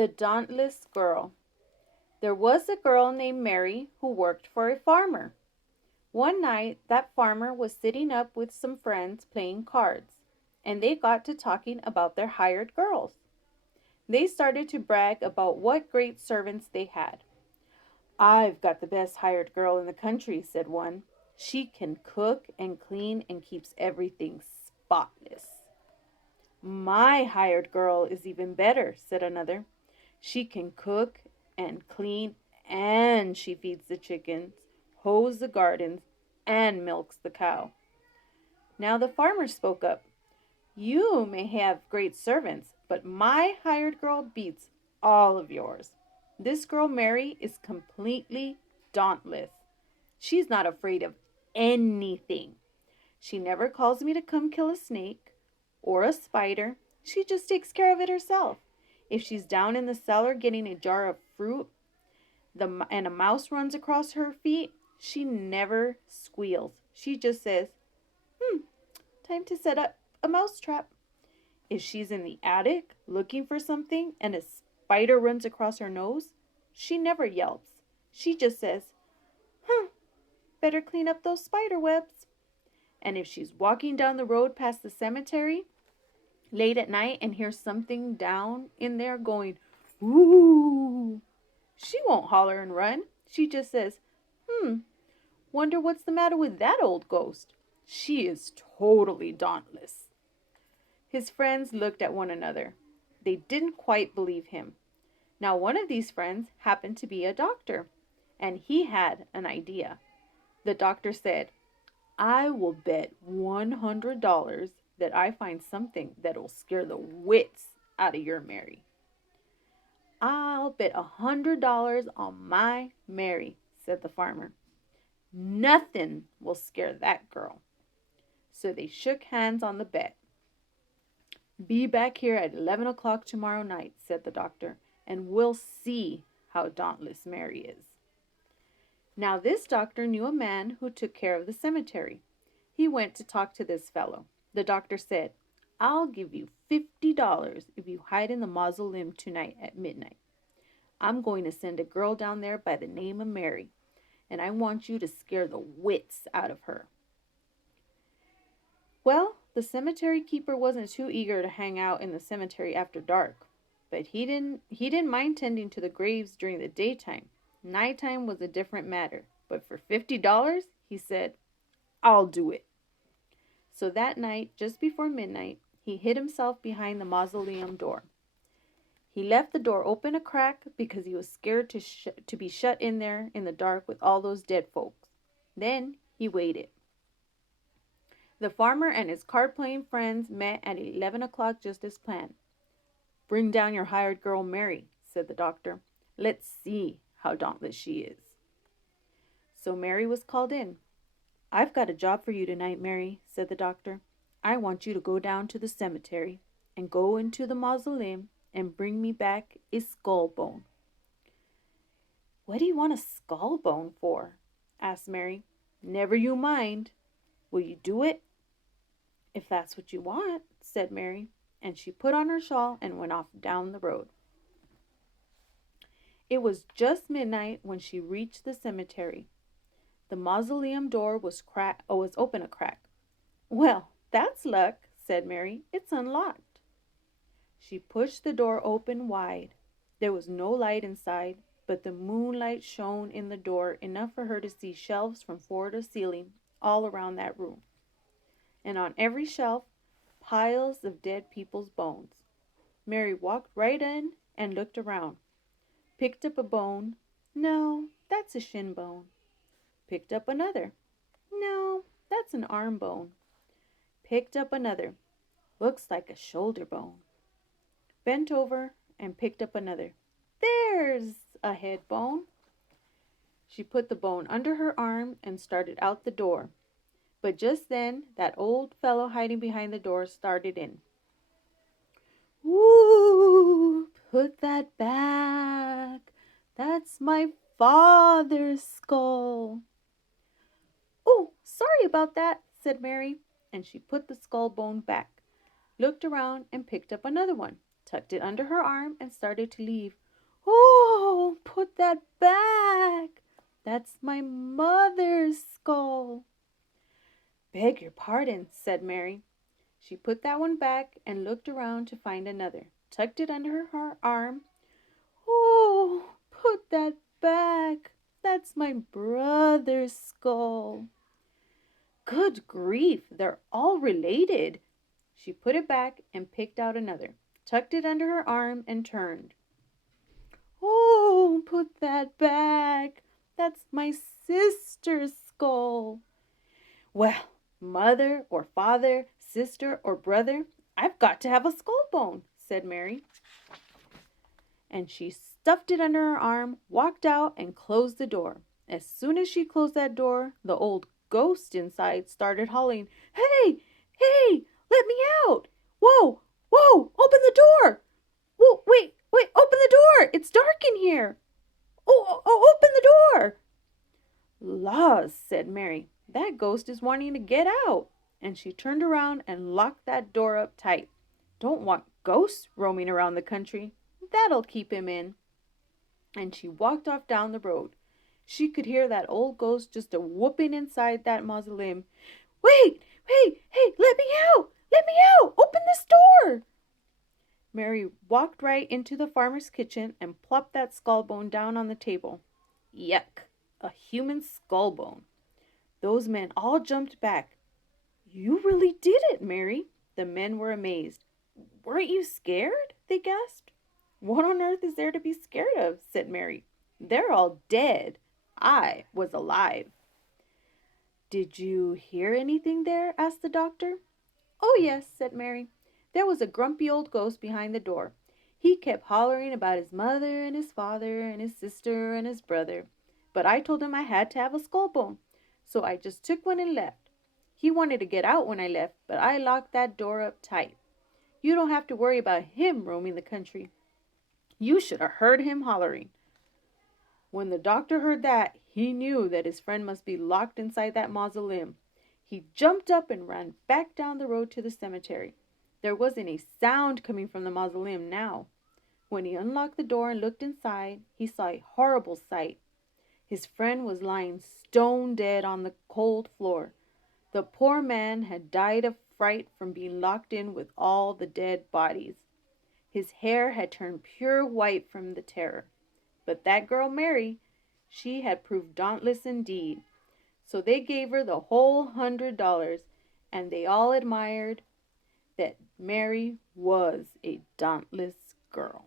The Dauntless Girl. There was a girl named Mary who worked for a farmer. One night, that farmer was sitting up with some friends playing cards, and they got to talking about their hired girls. They started to brag about what great servants they had. "I've got the best hired girl in the country," said one. "She can cook and clean and keeps everything spotless." "My hired girl is even better," said another. "She can cook and clean, and she feeds the chickens, hoes the gardens, and milks the cow." Now the farmer spoke up. "You may have great servants, but my hired girl beats all of yours. This girl Mary is completely dauntless. She's not afraid of anything. She never calls me to come kill a snake or a spider. She just takes care of it herself. If she's down in the cellar getting a jar of fruit and a mouse runs across her feet, she never squeals. She just says, 'Time to set up a mouse trap.' If she's in the attic looking for something and a spider runs across her nose, she never yelps. She just says, 'Better clean up those spider webs.' And if she's walking down the road past the cemetery late at night and hears something down in there going, 'Ooh,' she won't holler and run. She just says, 'Wonder what's the matter with that old ghost. She is totally dauntless.'" His friends looked at one another. They didn't quite believe him. Now one of these friends happened to be a doctor, and he had an idea. The doctor said, "I will bet $100 that I find something that'll scare the wits out of your Mary." "I'll bet $100 on my Mary," said the farmer. "Nothing will scare that girl." So they shook hands on the bet. "Be back here at 11 o'clock tomorrow night," said the doctor, "and we'll see how dauntless Mary is." Now this doctor knew a man who took care of the cemetery. He went to talk to this fellow. The doctor said, "I'll give you $50 if you hide in the mausoleum tonight at midnight. I'm going to send a girl down there by the name of Mary, and I want you to scare the wits out of her." Well, the cemetery keeper wasn't too eager to hang out in the cemetery after dark, but he didn't mind tending to the graves during the daytime. Nighttime was a different matter, but for $50, he said, "I'll do it." So that night, just before midnight, he hid himself behind the mausoleum door. He left the door open a crack because he was scared to be shut in there in the dark with all those dead folks. Then he waited. The farmer and his card-playing friends met at 11 o'clock just as planned. "Bring down your hired girl, Mary," said the doctor. "Let's see how dauntless she is." So Mary was called in. "I've got a job for you tonight, Mary," said the doctor. "I want you to go down to the cemetery and go into the mausoleum and bring me back a skull bone." "What do you want a skull bone for?" asked Mary. "Never you mind. Will you do it?" "If that's what you want," said Mary, and she put on her shawl and went off down the road. It was just midnight when she reached the cemetery. The mausoleum door was open a crack. "Well, that's luck," said Mary. "It's unlocked." She pushed the door open wide. There was no light inside, but the moonlight shone in the door enough for her to see shelves from floor to ceiling all around that room. And on every shelf, piles of dead people's bones. Mary walked right in and looked around. Picked up a bone. "No, that's a shin bone." Picked up another. "No, that's an arm bone." Picked up another. "Looks like a shoulder bone." Bent over and picked up another. "There's a head bone." She put the bone under her arm and started out the door. But just then that old fellow hiding behind the door started in. "Ooh, put that back. That's my father's skull." "Oh, sorry about that," said Mary, and she put the skull bone back, looked around and picked up another one. tucked it under her arm, and started to leave. Oh, put that back. That's my mother's skull. Beg your pardon, said Mary. She put that one back and looked around to find another, tucked it under her arm. Oh, put that back. That's my brother's skull. Good grief, they're all related. She put it back and picked out another, tucked it under her arm, and turned. Oh, put that back. That's my sister's skull. Well, mother or father, sister or brother, I've got to have a skull bone, said Mary. And she stuffed it under her arm, walked out, and closed the door. As soon as she closed that door, the old ghost inside started hollering, Hey, hey, let me out. Whoa, whoa, open the door. Whoa, wait, open the door. It's dark in here. Oh, open the door. Laws, said Mary, that ghost is wanting to get out. And she turned around and locked that door up tight. Don't want ghosts roaming around the country. That'll keep him in. And she walked off down the road. She could hear that old ghost just a whooping inside that mausoleum. Wait, hey, let me out! Let me out! Open this door! Mary walked right into the farmer's kitchen and plopped that skull bone down on the table. Yuck! A human skull bone. Those men all jumped back. You really did it, Mary. The men were amazed. Weren't you scared? They gasped. What on earth is there to be scared of? Said Mary. They're all dead. I was alive. Did you hear anything there? Asked the doctor. Oh, yes, said Mary. There was a grumpy old ghost behind the door. He kept hollering about his mother and his father and his sister and his brother. But I told him I had to have a skull bone, so I just took one and left. He wanted to get out when I left, but I locked that door up tight. You don't have to worry about him roaming the country. You should have heard him hollering. When the doctor heard that, he knew that his friend must be locked inside that mausoleum. He jumped up and ran back down the road to the cemetery. There wasn't a sound coming from the mausoleum now. When he unlocked the door and looked inside, he saw a horrible sight. His friend was lying stone dead on the cold floor. The poor man had died of fright from being locked in with all the dead bodies. His hair had turned pure white from the terror. But that girl Mary, she had proved dauntless indeed. So they gave her the whole $100, and they all admired that Mary was a dauntless girl.